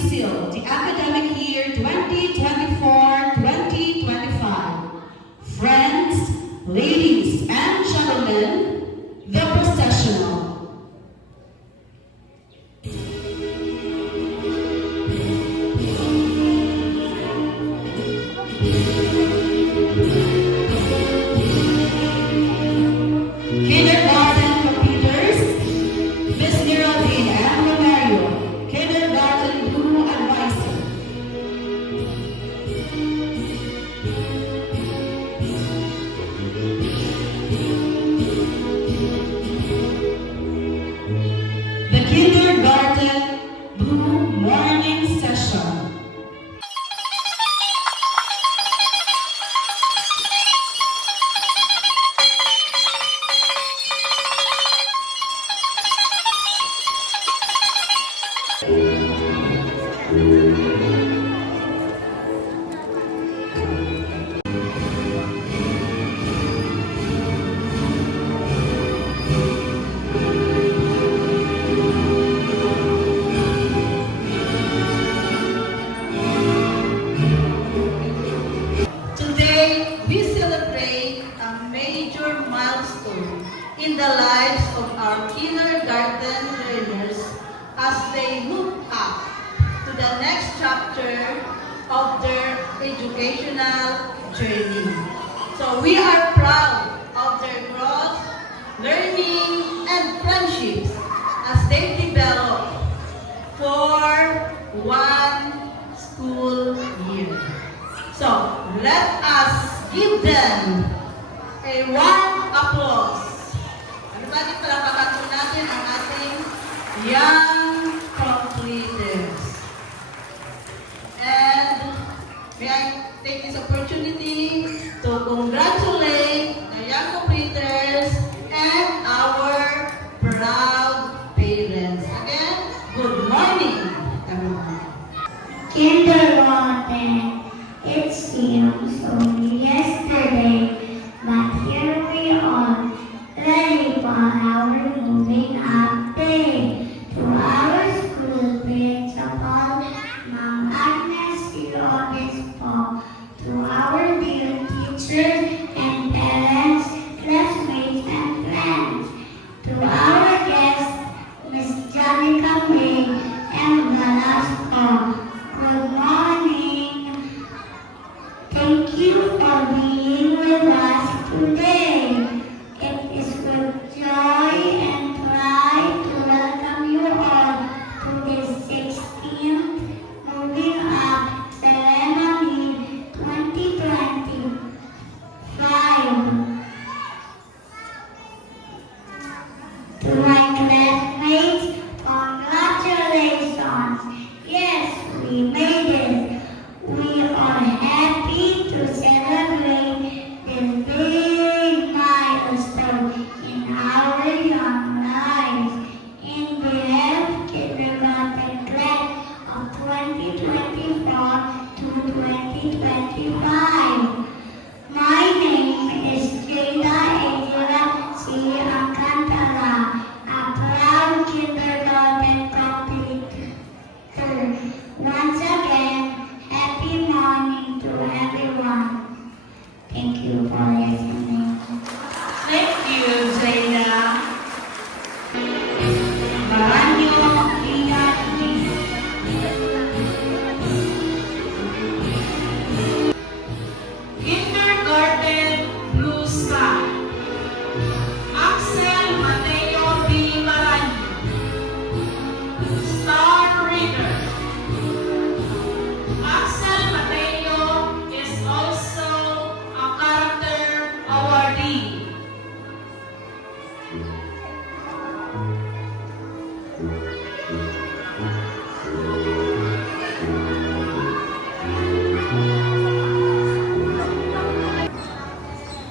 seal the academic year 2024-2025. Friends, ladies and gentlemen, the processional. Kindergarten computers, Miss Geraldine M. Romario, Kindergarten Blue Advisor. The Kindergarten Blue Morning Session. Today, we celebrate a major milestone in the lives of our kindergarten learners as they look up to the next chapter of their educational journey. So we are proud of their growth, learning, and friendships as they develop for one school year. So, let us give them a warm applause. Everybody, palakpakan po natin ang ating young completers. And may I take this opportunity to congratulate the young completers and our proud parents. Again, good morning, everyone. Kindergarten. It seems only yesterday, but here we are, ready for our moving up day. To our school principal, Ma'am Agnes C. Obispo, to our dear teachers and parents, classmates and friends, to our guests, Miss Janica May and Velasco. Good morning. Thank you for being with us today. It is with joy and pride to welcome you all to this 16th Moving Up Ceremony 2025. To my classmates, congratulations. Yes, we made it. We are happy to celebrate this big milestone in our young lives. In the kindergarten class of 2024 to 2025. My name is Jada Angela C. Alcantara, a proud kindergarten completer. Once again, happy morning to everyone. Thank you for listening. Thank you, Jada. Maranyo Iyati. Kindergarten Blue Sky. Axel Mateo B. Maranyo. Star Reader. Axel Mateo is also a character awardee.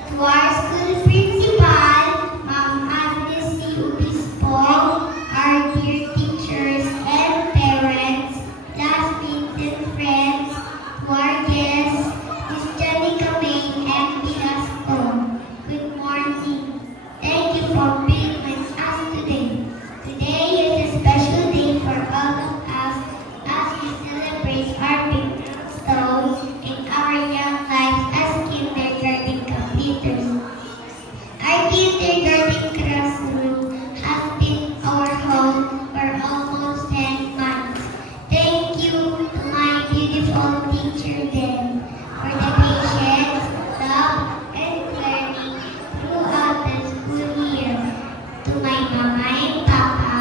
To our school principal, Ma'am Agnes C. Obispo, our dear teachers and parents, classmates and friends, to our guests, Miss Janica May and Velasco. Good morning. Thank you for being with us today. Today is a special day for all of us as we all teacher them for the patience, love, and learning throughout the school year. To my mama and papa,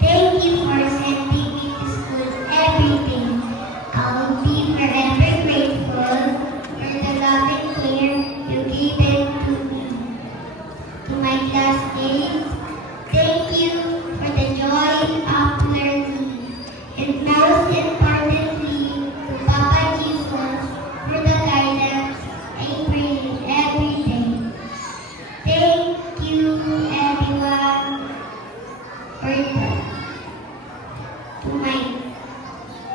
thank you for sending me to school every day. I will be forever grateful for the love and care you gave to me. To my classmates, thank you for the joy of learning. And most importantly, to Papa Jesus for the guidance I pray every day. Thank you everyone for that. To my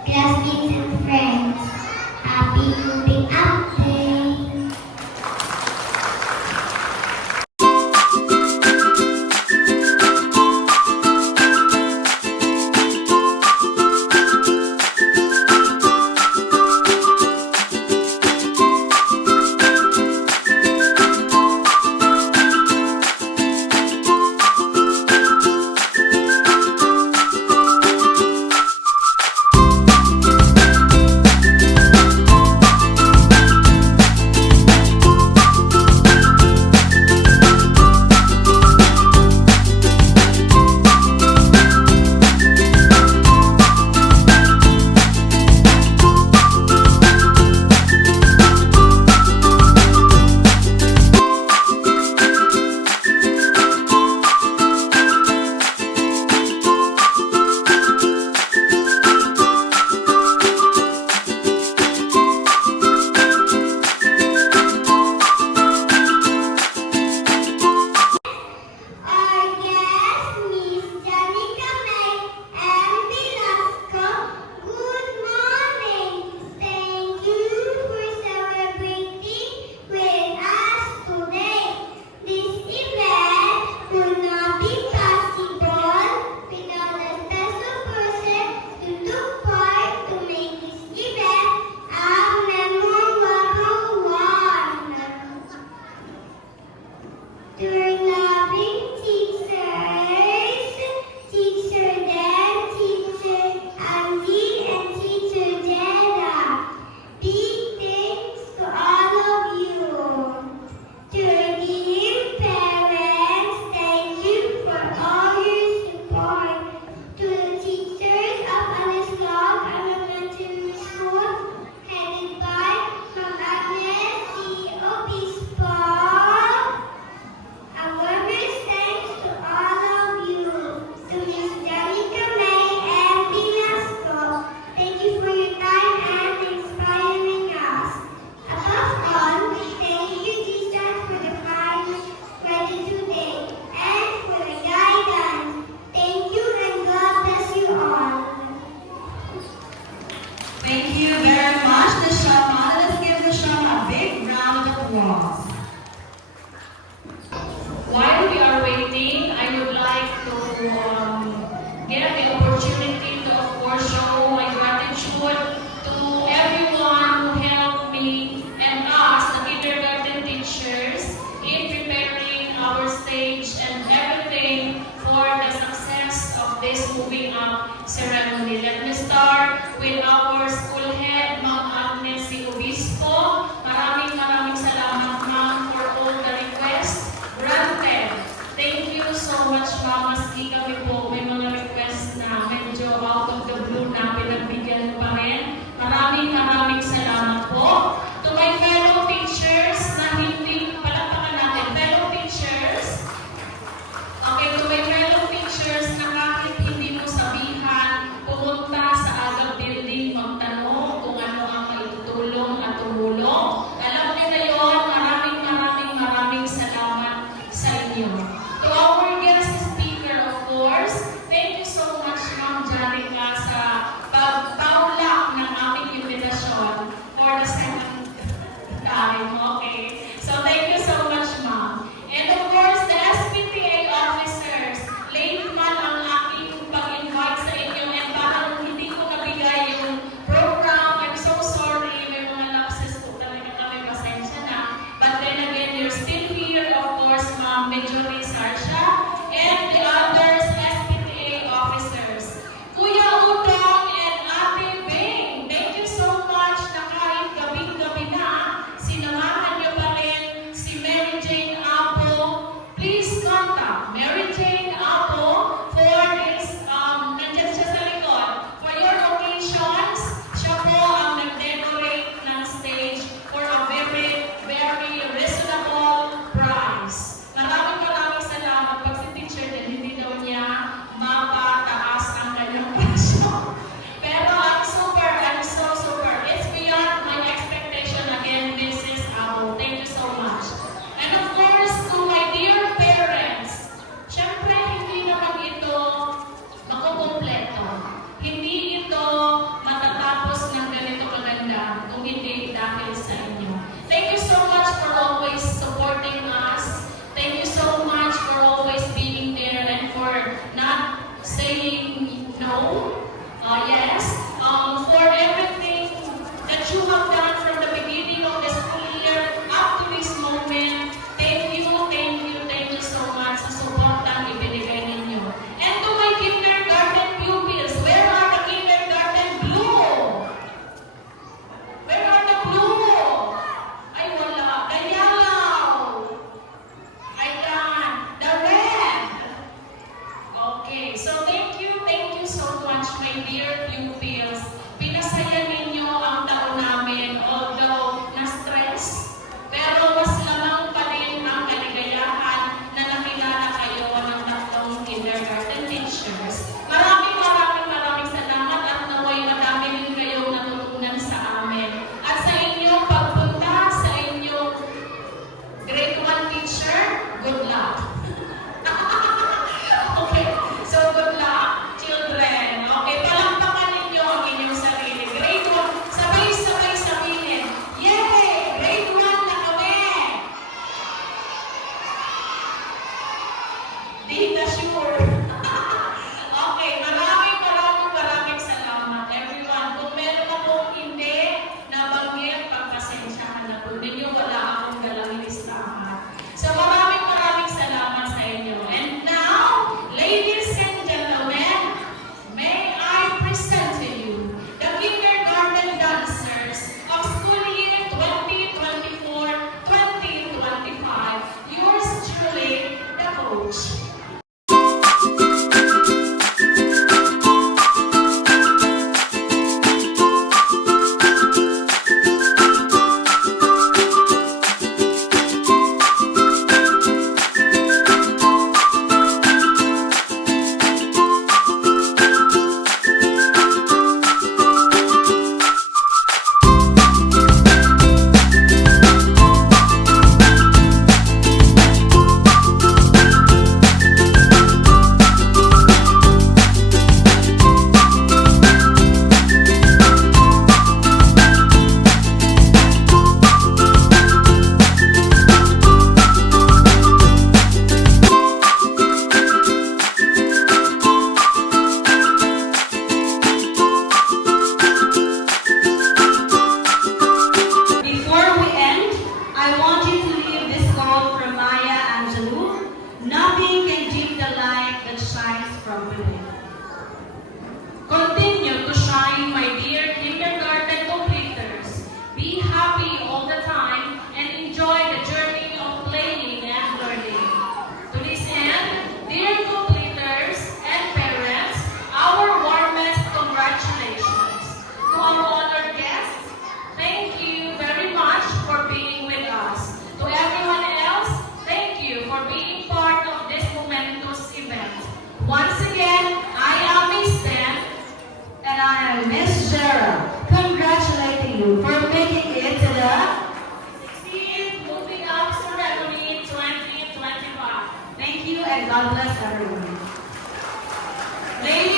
classmates and friends, happy moving up day. Our guests, Miss Janica May and Velasco, good morning. Thank you for celebrating with us today. This event would not be possible without the special person who took part to make this event a memorable one. To our loving teachers, Teacher Dan, Teacher Andy, and Teacher Jella. Big thanks to all of you. To our dear parents, thank you for all your support. To the teachers of Anislog Elementary School, headed by Ma'am Agnes C. Obispo. A warmest thanks to all of you, to Miss Janica May and Velasco. Thank you for your time and inspiring us. Above all, thank you, Jesus, for the prize ready today and for the guidance. Thank you and God bless you all. Thank you very much, Neshama. Let's give Neshama a big round of applause. While we are waiting, I would like to get the opportunity to, of course, show my gratitude to everyone who helped me and us, the kindergarten teachers, in preparing our stage and everything for the success of this moving up ceremony. Let me start with our school head, and God bless everyone. Ladies